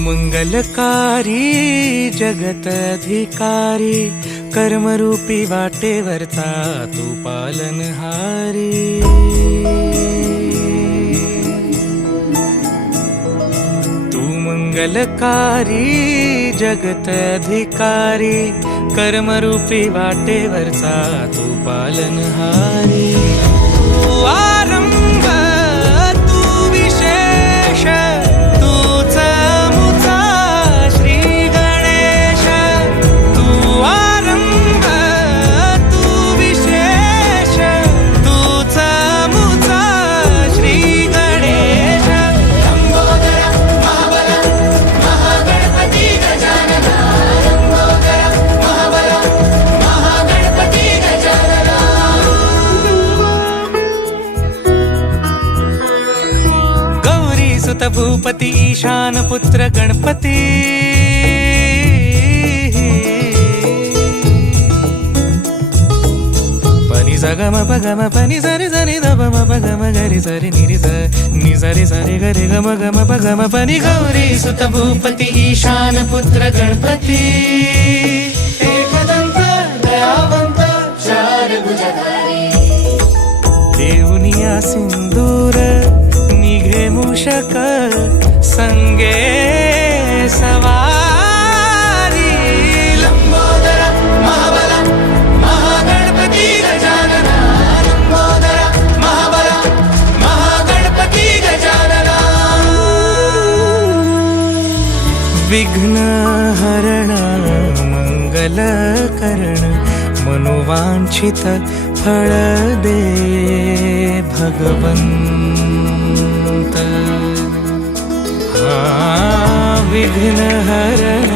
मंगलकारी जगत अधिकारी, कर्मरूपी वाटेवरचा तू पालनहारी। तू मंगलकारी जगत अधिकारी, कर्मरूपी वाटेवरचा तू पालनहारी। तू आरंभ तू विशेष, तूच मुचा श्री गणेश। तू आरंभ तू विशेष, तूच मुचा श्री गणेश। लंबोदर महाबल महागणपती गजानना, लंबोदर महाबल महागणपती गजानना। गौरी सुत भूपती ईशान पुत्र गणपती, पनी सगम पगम पनी सरि सरि ध म पगम गरि सरि निरि स नि सरि सरि गरि गम गम पगम पनी। गौरी सुत भूपती ईशान पुत्र गणपती, एकदंत दयावंत चार भुजधारी। देऊनिया सिंदूर निघे मूषक, संगे सवारी। लंबोदर महाबल महागणपती गजानना, लंबोदर महाबल महागणपती गजानना। विघ्न हरण मंगल करण, मनोवांछित फळ दे भगवंत। विघ्न हरण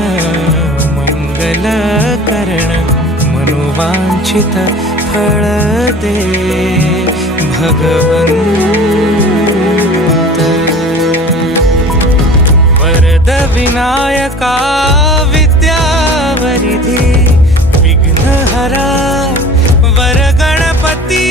मंगल करण, मनोवांछित फळ दे भगवंत। वरद विनायका विद्यावरिधी, विघ्नहरा वर गणपती।